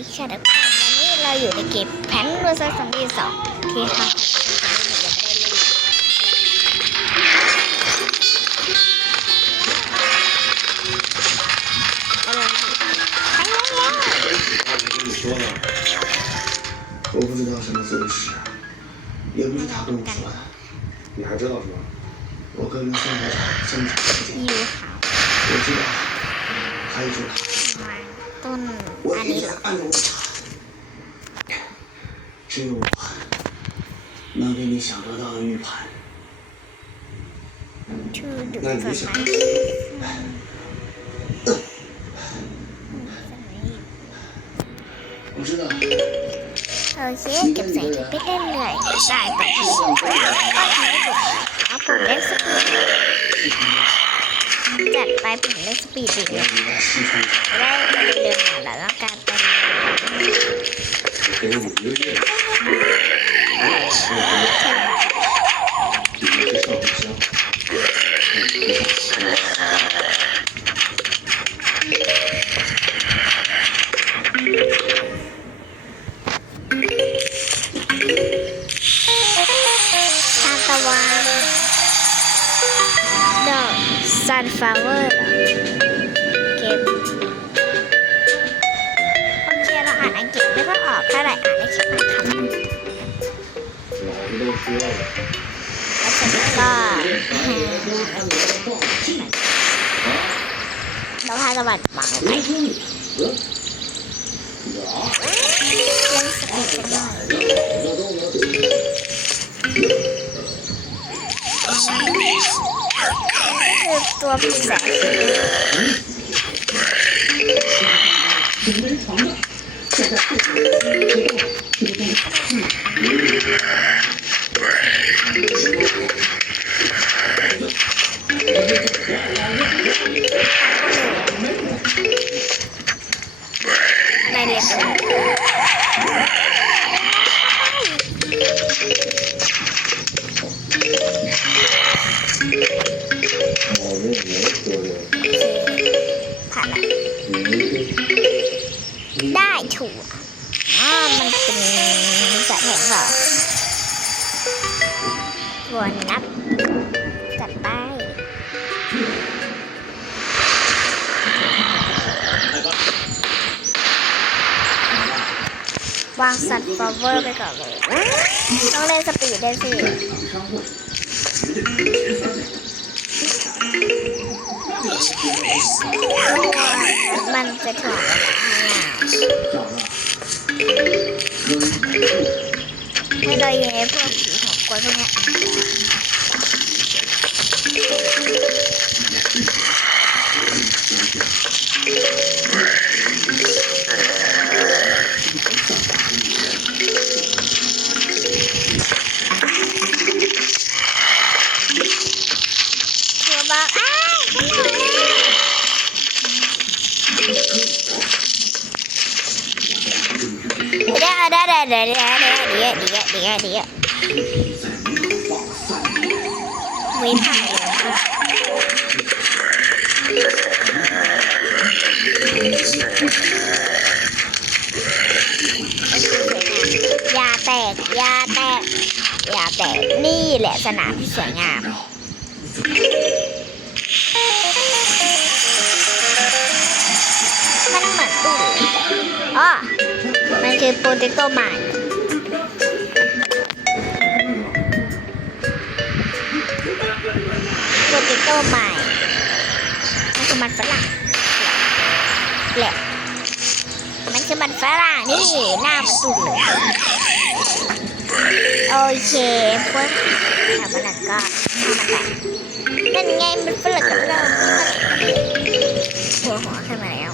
มิชาดับวันนี้เราอยู่ในเกมแพนโรซาสองที่สองที่ค่ะ我不知道什么姿势，也不知道动作，你还知道什么？我个人现在正在。我知道，还有。到哪里了？这是我能给你想得到的玉盘。那你想？我知道。 จัดไปผมได้สปีดอีกแล้วได้เดินหาแล้วต้องการไปเานฟาเวอร์เหรอเก็บโอเคเราอ่านอังกฤษไม่ต้องออกเท่าไหร่อ่านได้แค่อ่านคำแล้วฉันก็เราพาสวัสดิ์บังไปเล่นสเก็ตกันหน่อย 多不小心 วนนับ จัดไปวางสัตว์ฟลาวเวอร์ไปก่อนเลย ต้องเล่นสปีดได้สิมันจะถึงเวลาให้เราให้เราเย้พวกผี หัวกล้วยพวกเไม่ถ่ายแล้วยาแตกยาแตกยาแตกนี่แหละสนามที่สวยงามมันเหมือนตู้อ๋อมันคือโปรเจคโตใหม่ โปเตโต้ใหม่มันคือมันฝรั่งแหละมันคือมันฝรั่งนี่หน้ามันตุ่นเลยโอเคพวกทำมันก็ทำมันไปนั่นไงมันฝรั่งกับเราหัวหัวขึ้นมาแล้ว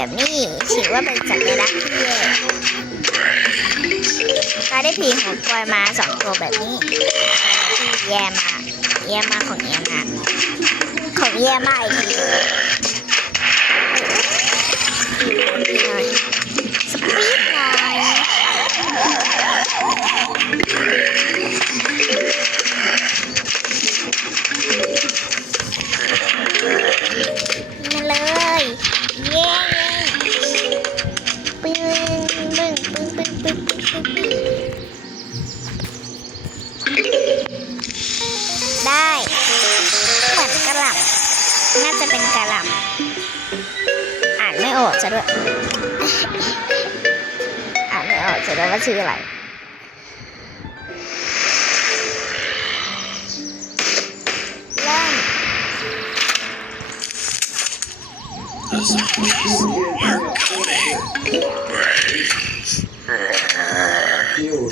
แบบนี้ถือว่าเป็นสัญลักษณ์ที่แย่ถ้าได้ผีหัวกลอยมาสองตัวแบบนี้ที่แย่มากแย่มากของแย่มากของแย่มากอีกที ชื่ออะไร เริ่ม The zombies You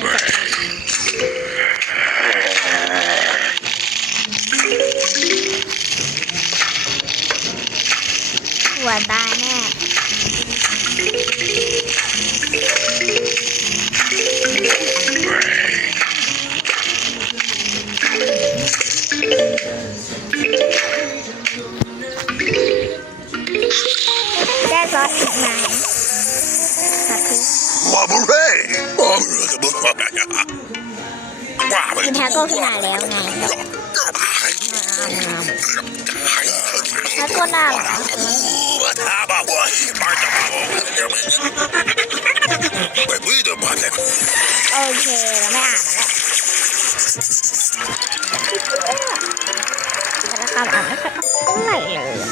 Bye. โอเคเราไม่อ่านมันแล้วแต่ละคำอ่านไม่ค่อยออกเท่าไหร่เลยอะ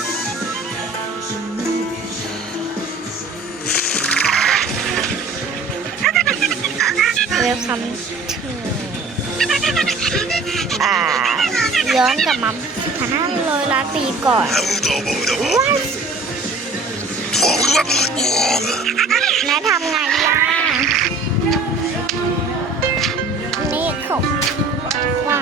เวลคัมถึงอ่าย้อนกลับมาพันห้าร้อยล้านปีก่อนนายทำไง ว่า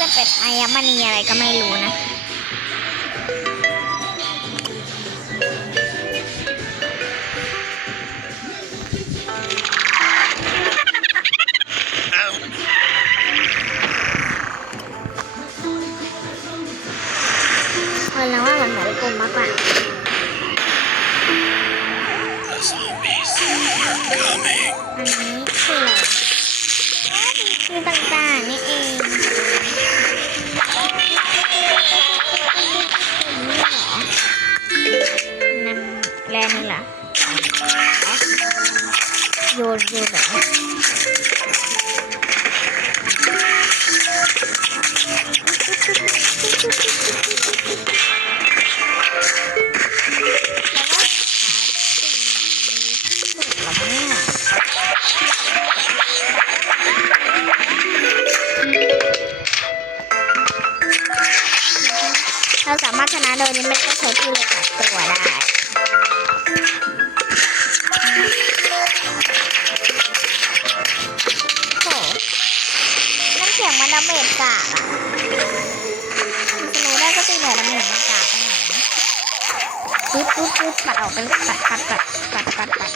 จะเป็นอายมณีอะไรก็ไม่รู้นะเออแล้วว่ามันเหมือนกลมมากกว่า โยนโยนไหนเราสามารถชนะโดยไม่ต้องใช้ที่เลย ปุ๊บปุ๊บปุ๊บปัดออกไปปัดปัดปัดปัดปัดปัด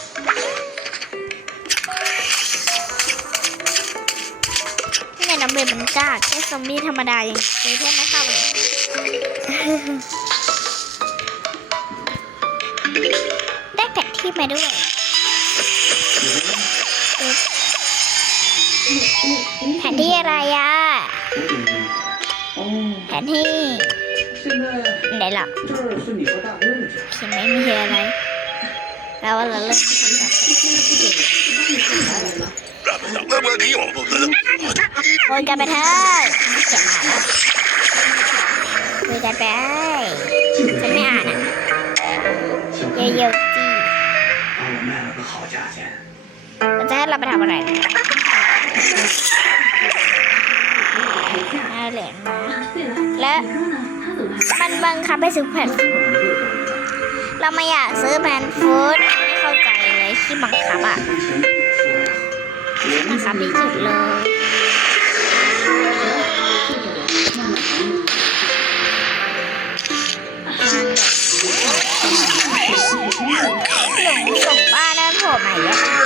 นี่ไงน้ำเบลมันจ้าแค่ซอมบี้ธรรมดาอย่างนี้เท่านไม่เข้นเลยได้แผลที่มาด้วยแผนที่อะไรอะแผนที่ไหนหรอ ไม่มีอะไรแราว่าเราเริ่มทำแบบคุยกันไปเถอะจะมาแล้วคุยกันไปฉันไม่อ่านอะเยอะๆจี้มันจะให้เราไปทำอะไรน่าเหรียมาแล้วมันบังคับให้ซื้แผ่น เราไม่อยากซื้อแผ่นฟูดไม่เข้าใจเลยที่บังคับอะบังคับที่สุดเลยหลงส่งบ้านนั้นโผล่มาเยอะ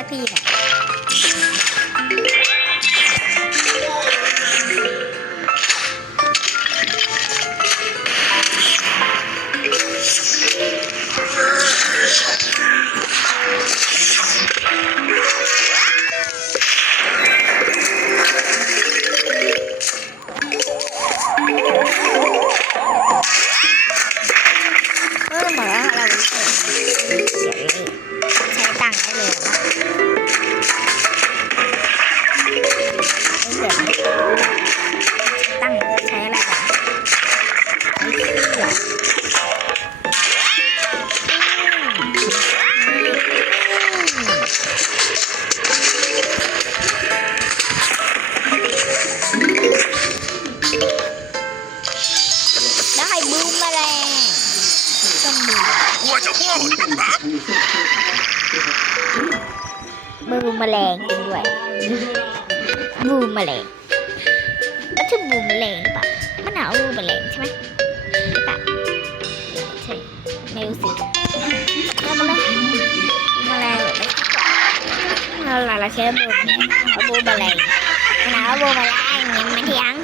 สักทีเนี่ย Oh, เราหลายเราใช้บูมแมลงเอาบูมแมลงมันหนาวบูมแมลงยังไม่เที่ยง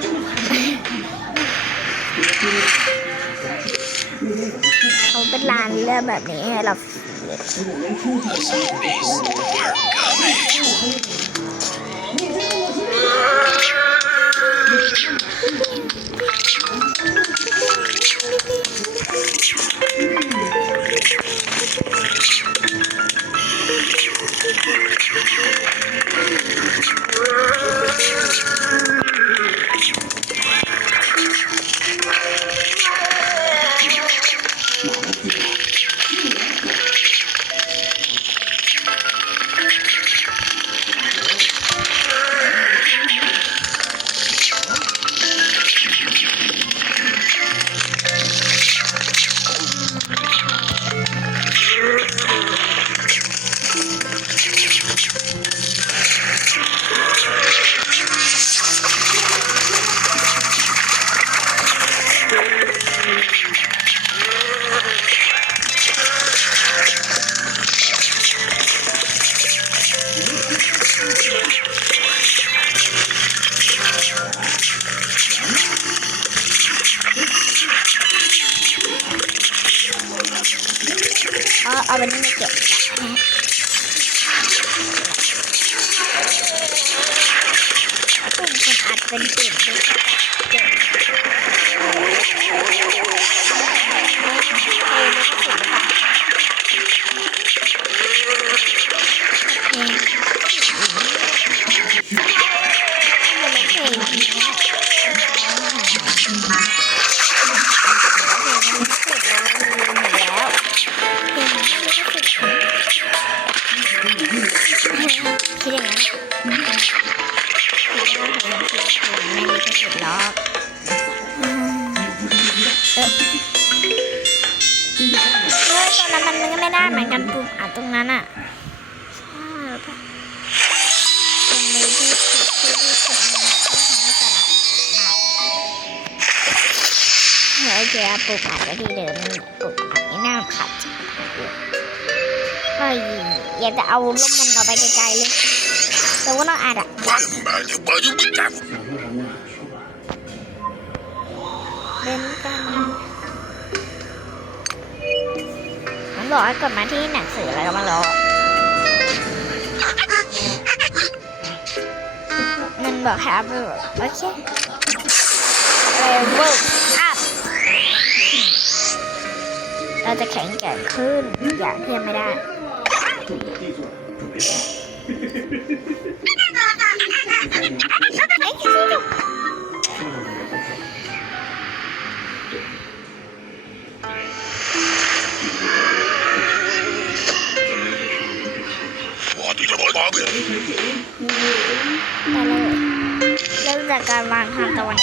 เขาเป็นร้านเรื่องแบบนี้ให้เรา ปลูกผักไว้ที่เดิมปลูกผักไม่น่าขับดก็อยากจะเอาล้มมันเอาไปไกลๆเลยแต่ว่าน้องอาดอะเดินกันมันบอกให้กดมาที่หนังสืออะไรก็มาล้อมันบอกให้อัพโอเคเลเวอร์ เราจะแข็งแกร่งขึ้นอย่างทียบไม่ได้แต่เลยเริ่มจากการวางทางตะวัน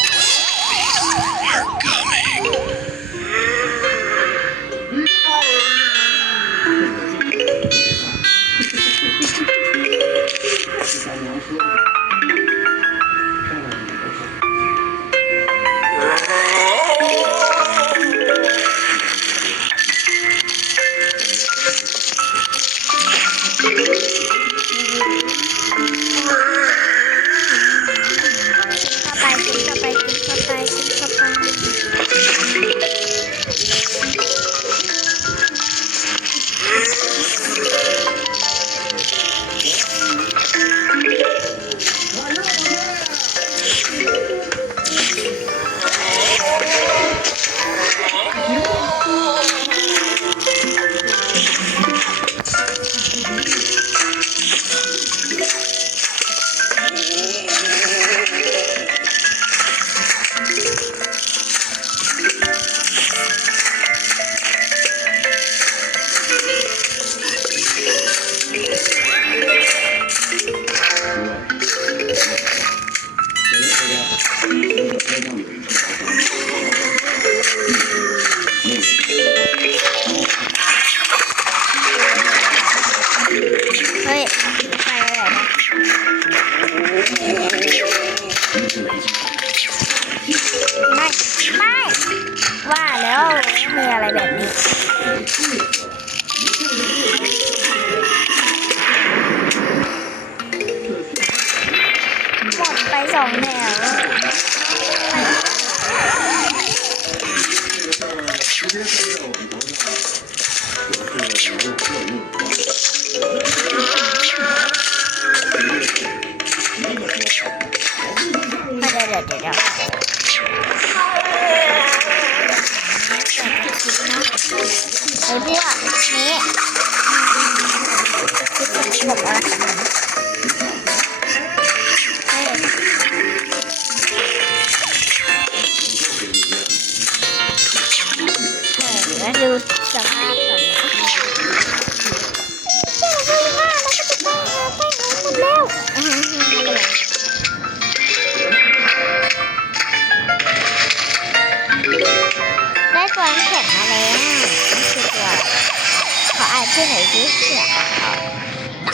Спасибо.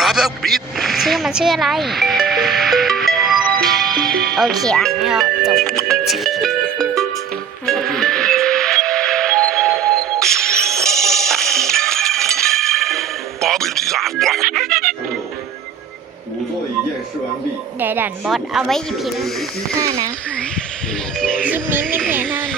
รับแล้วบีดชื่อมันชื่ออะไร โอเคอะไม่ออกจบบ้าบิดที่สามเดดันบอสเอาไว้กี่พินห้านะคะคลิปนี้มีเพียงเท่า